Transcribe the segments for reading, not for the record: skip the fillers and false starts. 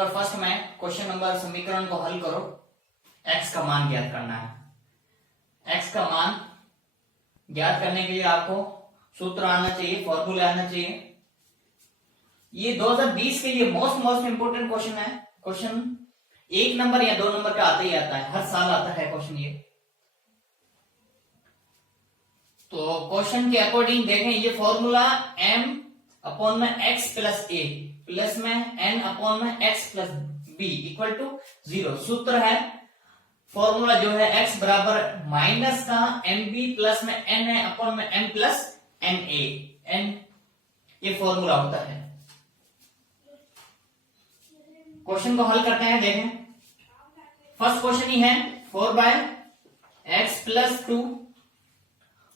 Number first में question number समीकरण को हल करो। x का मान ज्ञात करना है। x का मान ज्ञात करने के लिए आपको सूत्र आना चाहिए, फॉर्मूला आना चाहिए। ये 2020 के लिए मोस्ट इंपोर्टेंट क्वेश्चन है। क्वेश्चन 1 नंबर या 2 नंबर का आता ही आता है, हर साल आता है क्वेश्चन ये। तो क्वेश्चन के अकॉर्डिंग देखें, ये फॉर्मूला m अपॉन में x प्लस a प्लस में n अपॉन में x plus b equal to 0। सूत्र है, फॉर्मूला जो है x बराबर माइनस का mb प्लस में n है अपॉन में m प्लस na n, ये फॉर्मूला होता है। क्वेश्चन को हल करते हैं। देखें, फर्स्ट क्वेश्चन ही है 4/x प्लस 2।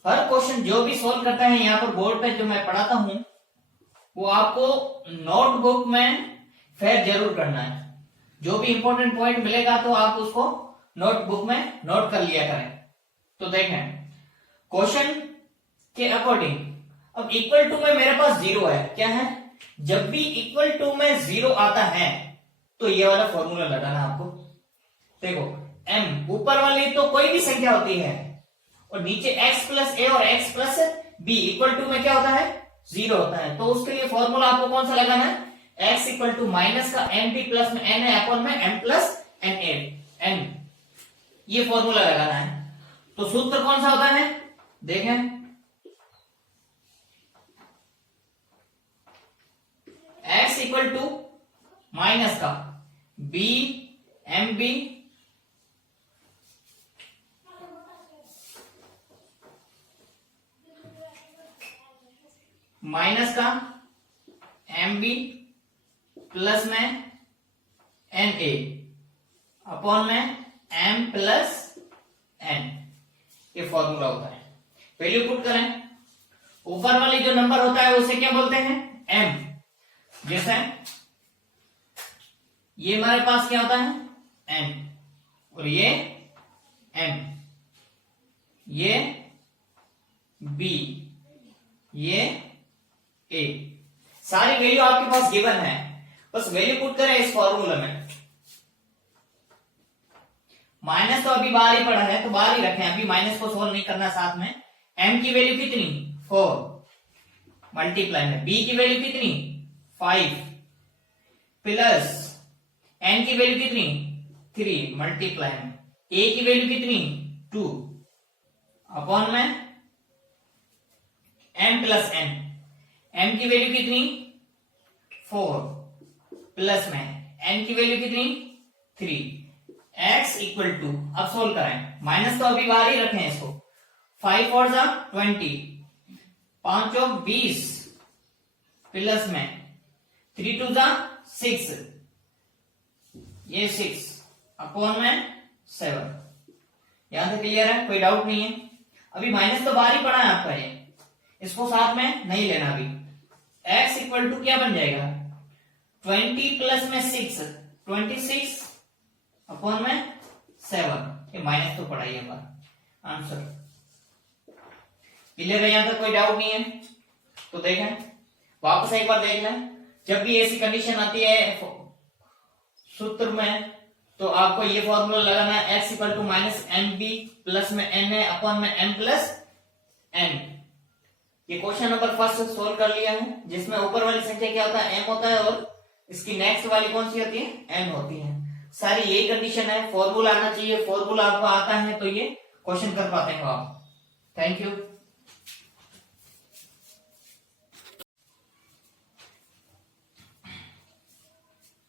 हर क्वेश्चन जो भी सोल्व करता है यहाँ पर बोर्ड पे जो मैं पढ़ाता हूं वो आपको नोटबुक में फेर जरूर करना है। जो भी इंपॉर्टेंट पॉइंट मिलेगा तो आप उसको नोटबुक में नोट कर लिया करें। तो देखें, क्वेश्चन के अकॉर्डिंग अब इक्वल टू में मेरे पास 0 है। क्या है? जब भी इक्वल टू में 0 आता है तो ये वाला फॉर्मूला लगाना है आपको। देखो, m ऊपर वाली तो कोई भी संख्या होती है और नीचे x प्लस a और x plus b equal to में क्या होता है? 0 होता है। तो उसके लिए फॉर्मूला आपको कौन सा लगाना है? x इक्वल टू माइनस का mb प्लस में n है अपॉन में m प्लस n, ये फॉर्मूला लगाना है। तो सूत्र कौन सा होता है? देखें, x इक्वल टू माइनस का b mb माइनस का mb प्लस में na अपॉन में m प्लस n, ये फॉर्मूला होता है। वैल्यू पुट करें, ऊपर वाली जो नंबर होता है उसे क्या बोलते हैं? m। जैसे ये हमारे पास क्या होता है? m और ये m, ये b, ये a। सारी वैल्यू आपके पास गिवन है, बस वैल्यू पुट करें इस फॉर्मूला में। माइनस तो अभी बाहर ही पड़ा है तो बाहर ही रखें, अभी माइनस को सोल्व नहीं करना। साथ में m की वैल्यू कितनी? 4 मल्टीप्लाई में b की वैल्यू कितनी? 5 प्लस n की वैल्यू कितनी? 3 मल्टीप्लाई में a की वैल्यू कितनी? 2 अपॉन में m प्लस n, m की वैल्यू कितनी? 4 प्लस में n की वैल्यू कितनी? 3। x इक्वल टू, अब सोल्व कराएं, माइनस तो अभी बाहर ही रखें इसको। 5 और 20, 5 और 20 प्लस में 3 2 6, ये 6 अपॉन में 7। यहां तक क्लियर है? कोई डाउट नहीं है? अभी माइनस तो बाहर ही पड़ा है आपका, ये इसको साथ में नहीं लेना। अभी x इक्वल टू क्या बन जाएगा? 20 प्लस में 6, 26 अपॉन में 7, ये माइनस तो पड़ा ही है आंसर। क्लियर है? यहां तक कोई डाउट नहीं है? तो देखें, वापस एक बार देख लें, जब भी ऐसी कंडीशन आती है सूत्र में तो आपको ये फॉर्मूला लगाना है, x equal to minus M B plus में n है अपॉन में m प्लस n। ये क्वेश्चन नंबर फर्स्ट सोल्व कर लिया है, जिसमें ऊपर वाली संख्या क्या होता है? m होता है और इसकी नेक्स्ट वाली कौन सी होती है? n होती है। सारी यही कंडीशन है, फॉर्मूला आना चाहिए। फॉर्मूला आपको आता है तो ये क्वेश्चन कर पाते हैं आप। Thank you.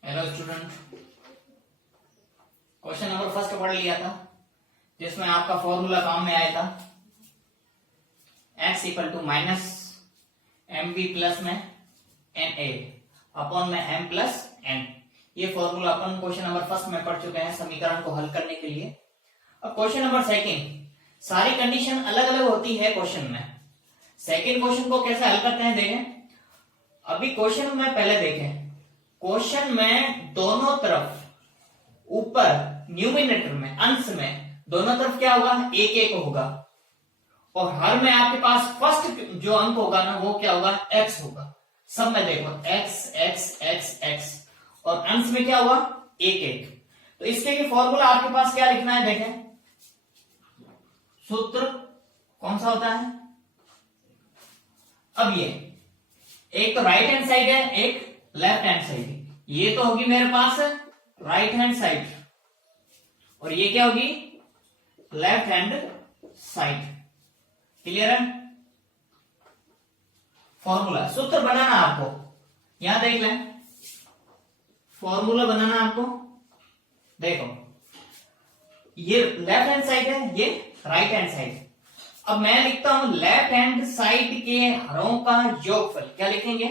Hello student, question number first पढ़ लिया था जिसमें आपका फॉर्मूला काम में आया था। x equal to minus M B plus में एन ए अपॉन में m प्लस n, ये फॉर्मूला अपन क्वेश्चन नंबर फर्स्ट में पढ़ चुके हैं समीकरण को हल करने के लिए। अब क्वेश्चन नंबर सेकंड, सारी कंडीशन अलग अलग होती है क्वेश्चन में। सेकंड क्वेश्चन को कैसे हल करते हैं देखें। अभी क्वेश्चन में पहले देखें, क्वेश्चन में दोनों तरफ ऊपर न्यूमिनेटर में, अंश में दोनों तरफ क्या होगा? एक एक होगा और हर में आपके पास फर्स्ट जो अंक होगा ना वो क्या होगा? x होगा। सब में देखो x x x x और अंश में क्या हुआ, एक एक। तो इसके लिए फॉर्मूला आपके पास क्या लिखना है, देखें सूत्र कौन सा होता है। अब ये एक तो राइट हैंड साइड है, एक लेफ्ट हैंड साइड है। ये तो होगी मेरे पास राइट हैंड साइड और ये क्या होगी, लेफ्ट हैंड साइड। क्लियर है। फॉर्मूला सूत्र बनाना आपको, यहां देख लें, फॉर्मूला बनाना आपको। देखो ये लेफ्ट हैंड साइड है, ये राइट हैंड साइड। अब मैं लिखता हूं लेफ्ट हैंड साइड के हरों का योगफल। क्या लिखेंगे,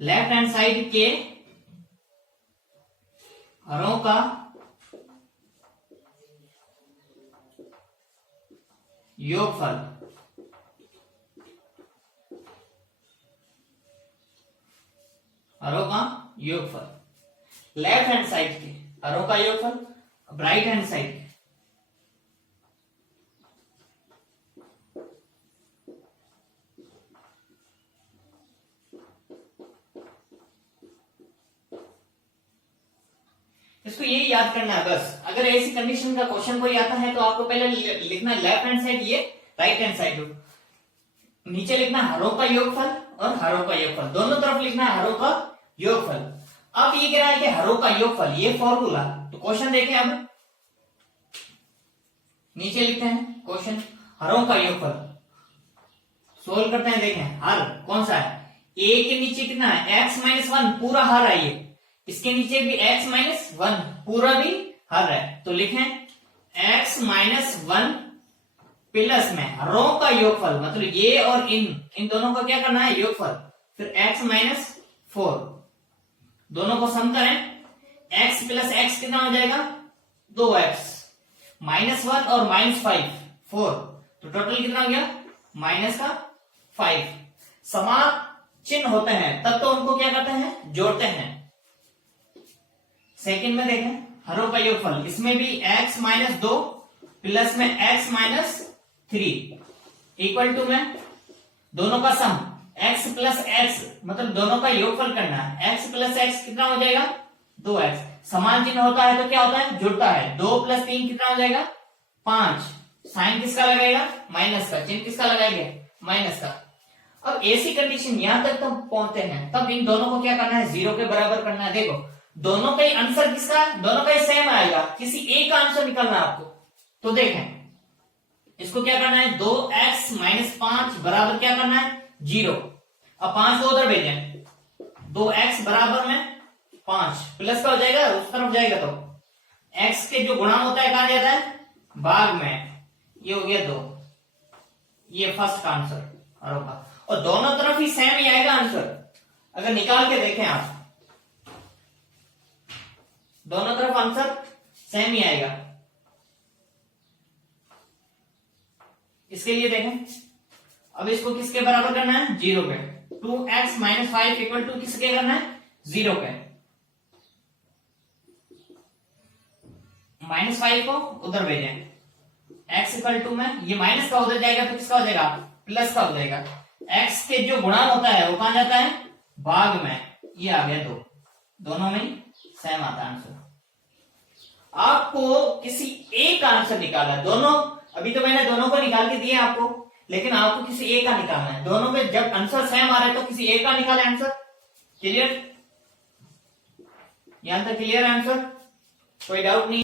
लेफ्ट हैंड साइड के हरों का योगफल। हरों का योगफल लेफ्ट हैंड साइड के हरों का योगफल। अब राइट हैंड साइड के, इसको यही याद करना है बस। अगर ऐसी कंडीशन का क्वेश्चन कोई आता है तो आपको पहले लिखना है लेफ्ट हैंड साइड, ये राइट हैंड साइड। नीचे लिखना हरों का योगफल और हरों का योगफल, दोनों तरफ लिखना है हरों का योगफल। अब ये कह रहा है कि हरों का योगफल, ये फॉर्मूला। तो क्वेश्चन देखें, अब नीचे लिखते हैं क्वेश्चन, हरों का योगफल सोल्व करते हैं। देखें हर कौन सा है, ए के नीचे कितना है, x माइनस वन पूरा हर है ये, इसके नीचे भी x माइनस वन पूरा भी हर है। तो लिखें x माइनस वन प्लस में हरों का योगफल, मतलब ये और इन दोनों का क्या करना है, योगफल। फिर x माइनस फोर, दोनों को सम करें, x प्लस x कितना हो जाएगा, 2x माइनस वन और माइनस फाइव, 4। तो टोटल कितना हो गया, माइनस का 5। समान चिन्ह होते हैं तब तो उनको क्या करते हैं, जोड़ते हैं। सेकंड में देखें हरों का योगफल, इसमें भी x माइनस दो प्लस में x माइनस 3 इक्वल टू में दोनों का सम x प्लस x, मतलब दोनों का योगफल करना है। x प्लस x कितना हो जाएगा, 2x। समान चिन्ह होता है तो क्या होता है, जुड़ता है। 2 प्लस 3 कितना हो जाएगा, 5। साइन किसका लगेगा, माइनस का। चिन्ह किसका लगाएंगे, माइनस का। अब ऐसी कंडीशन यहां तक तब पहुंचते हैं, तब इन दोनों को क्या करना है, 0 के बराबर करना है। देखो दोनों का ही आंसर किसका, दोनों का ही सेम आएगा, किसी एक का आंसर निकालना है आपको। तो देखें इसको क्या करना है, 2x माइनस 5 बराबर क्या करना है, 0। अब 5 को उधर भेजें, 2x बराबर में 5 प्लस का हो जाएगा, उस तरफ जाएगा तो x के जो गुणा होता है कहां जाता है, भाग में। ये हो गया 2, ये फर्स्ट का आंसर हरों का। और दोनों तरफ ही सेम ही आएगा आंसर। अगर निकाल के देखें आप, दोनों तरफ आंसर सेम ही आएगा। इसके लिए देखें, अब इसको किसके बराबर करना है, 0 पे। 2x माइनस 5 इक्वल टू किसके करना है, 0 पे। -5 को उधर भेजें, x इक्वल टू में ये माइनस का उधर जाएगा तो किसका हो जाएगा, प्लस का हो जाएगा। x के जो गुणा होता है वो कहां जाता है, भाग में। ये आ गया 2, दोनों में सेम आता है आंसर। आपको किसी एक का आंसर निकालना है, दोनों, अभी तो मैंने दोनों को निकाल के दिए आपको, लेकिन आपको किसी एक का निकालना है। दोनों में जब आंसर सेम आ रहा है तो किसी एक का निकाले आंसर। क्लियर, यहां तक क्लियर आंसर, कोई डाउट नहीं।